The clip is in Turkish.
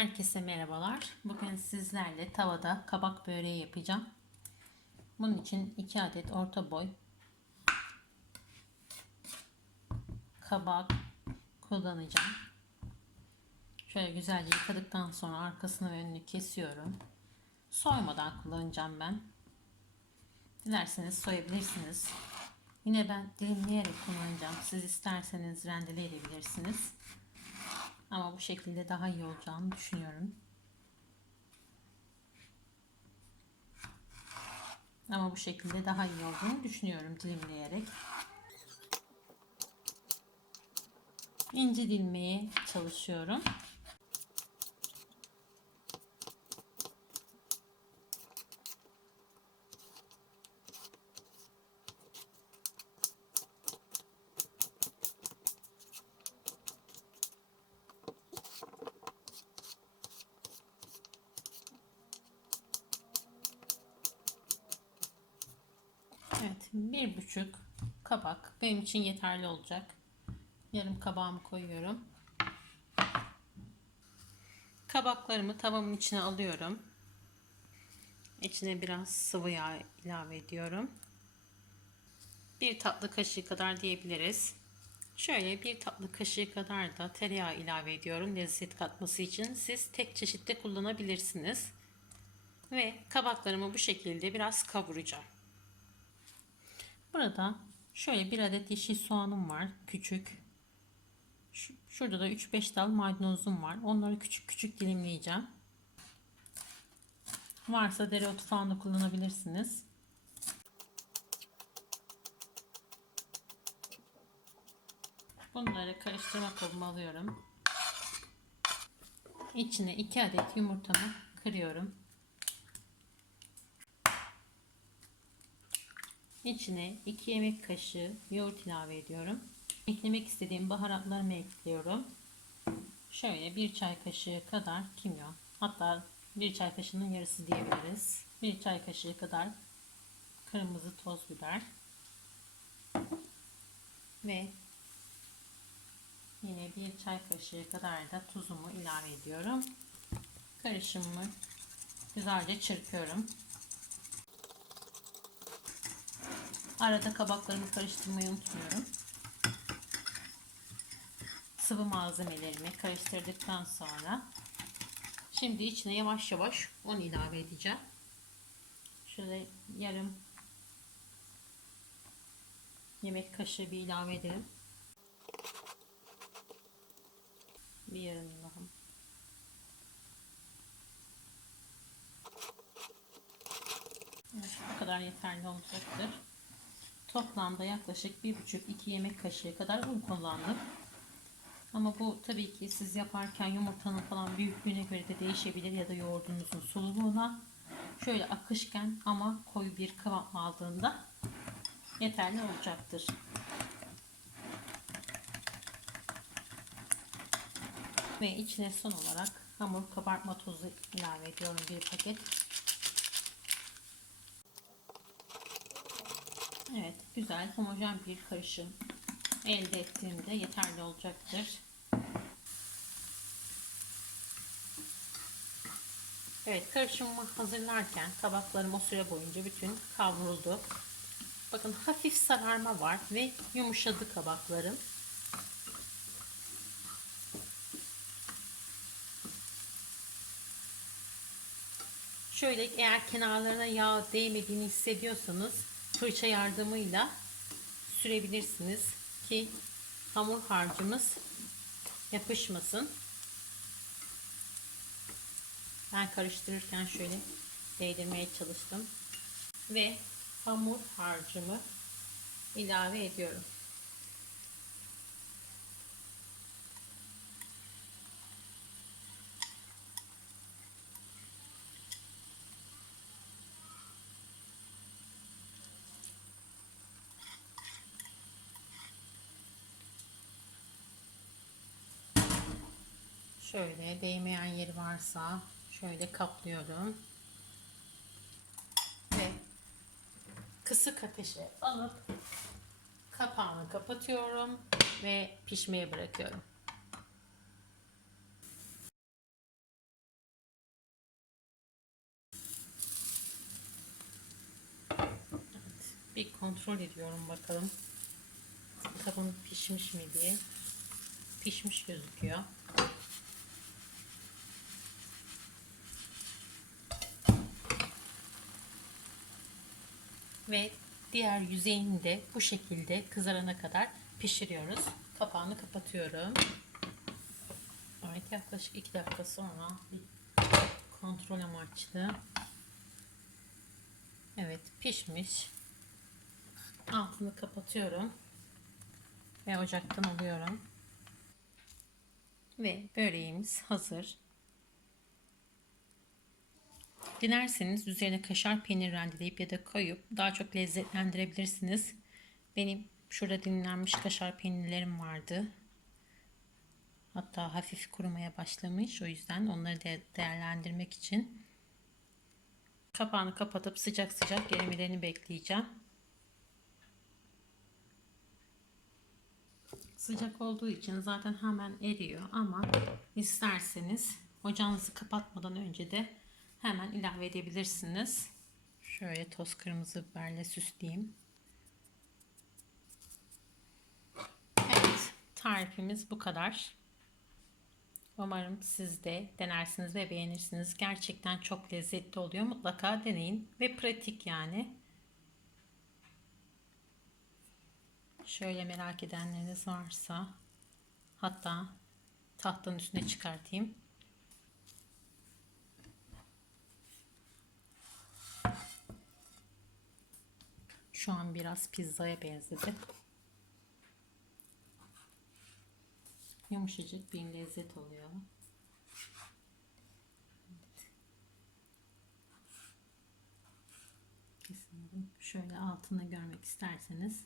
Herkese merhabalar. Bugün sizlerle tavada kabak böreği yapacağım. Bunun için 2 adet orta boy kabak kullanacağım. Şöyle güzelce yıkadıktan sonra arkasını ve önünü kesiyorum. Soymadan kullanacağım ben. Dilerseniz soyabilirsiniz. Yine ben dilimleyerek kullanacağım. Siz isterseniz rendeleyebilirsiniz. Ama bu şekilde daha iyi olacağını düşünüyorum. Ama bu şekilde daha iyi olduğunu düşünüyorum dilimleyerek. İnce dilmeye çalışıyorum. Evet, bir buçuk kabak benim için yeterli olacak. Yarım kabağımı koyuyorum. Kabaklarımı tavamın içine alıyorum. İçine biraz sıvı yağ ilave ediyorum. Bir tatlı kaşığı kadar diyebiliriz. Şöyle bir tatlı kaşığı kadar da tereyağı ilave ediyorum lezzet katması için. Siz tek çeşitte kullanabilirsiniz. Ve kabaklarımı bu şekilde biraz kavuracağım. Burada şöyle bir adet yeşil soğanım var. Küçük. Şurada da 3-5 dal maydanozum var. Onları küçük küçük dilimleyeceğim. Varsa dereotu falan da kullanabilirsiniz. Bunları karıştırma kabıma alıyorum. İçine 2 adet yumurtamı kırıyorum. İçine 2 yemek kaşığı yoğurt ilave ediyorum. Eklemek istediğim baharatlarımı ekliyorum. Şöyle bir çay kaşığı kadar kimyon. Hatta bir çay kaşığının yarısı diyebiliriz. Bir çay kaşığı kadar kırmızı toz biber. Ve yine bir çay kaşığı kadar da tuzumu ilave ediyorum. Karışımımı güzelce çırpıyorum. Arada kabaklarımı karıştırmayı unutmuyorum. Sıvı malzemelerimi karıştırdıktan sonra şimdi içine yavaş yavaş un ilave edeceğim. Şöyle yarım yemek kaşığı bir ilave edelim. Bir yarım daha. Evet, bu kadar yeterli olacaktır. Toplamda yaklaşık 1,5-2 yemek kaşığı kadar un kullandım. Ama bu tabii ki siz yaparken yumurtanın falan büyüklüğüne göre de değişebilir ya da yoğurdunuzun sululuğuna. Şöyle akışken ama koyu bir kıvam aldığında yeterli olacaktır. Ve içine son olarak hamur kabartma tozu ilave ediyorum bir paket. Evet, güzel homojen bir karışım elde ettiğimde yeterli olacaktır. Evet, karışımımı hazırlarken tabaklarım o süre boyunca bütün kavruldu. Bakın hafif sararma var ve yumuşadı kabaklarım. Şöyle eğer kenarlarına yağ değmediğini hissediyorsanız fırça yardımıyla sürebilirsiniz ki hamur harcımız yapışmasın. Ben karıştırırken şöyle değdirmeye çalıştım. Ve hamur harcımı ilave ediyorum. Şöyle değmeyen yeri varsa şöyle kaplıyorum. Ve kısık ateşe alıp kapağını kapatıyorum ve pişmeye bırakıyorum. Bir kontrol ediyorum bakalım kabım pişmiş mi diye. Pişmiş gözüküyor. Ve diğer yüzeyini de bu şekilde kızarana kadar pişiriyoruz. Kapağını kapatıyorum. Evet yaklaşık 2 dakika sonra bir kontrol amaçlı. Evet pişmiş. Altını kapatıyorum. Ve ocaktan alıyorum. Ve böreğimiz hazır. Dilerseniz üzerine kaşar peynir rendeleyip ya da koyup daha çok lezzetlendirebilirsiniz. Benim şurada dinlenmiş kaşar peynirlerim vardı. Hatta hafif kurumaya başlamış. O yüzden onları de değerlendirmek için kapağını kapatıp sıcak sıcak erimelerini bekleyeceğim. Sıcak olduğu için zaten hemen eriyor ama isterseniz ocağınızı kapatmadan önce de hemen ilave edebilirsiniz. Şöyle toz kırmızı biberle süsleyeyim. Evet, tarifimiz bu kadar. Umarım siz de denersiniz ve beğenirsiniz. Gerçekten çok lezzetli oluyor. Mutlaka deneyin ve pratik yani. Şöyle merak edenleriniz varsa hatta tahtanın üstüne çıkartayım. Şu an biraz pizzaya benzedi. Yumuşacık bir lezzet oluyor. Kesinlikle. Şöyle altını görmek isterseniz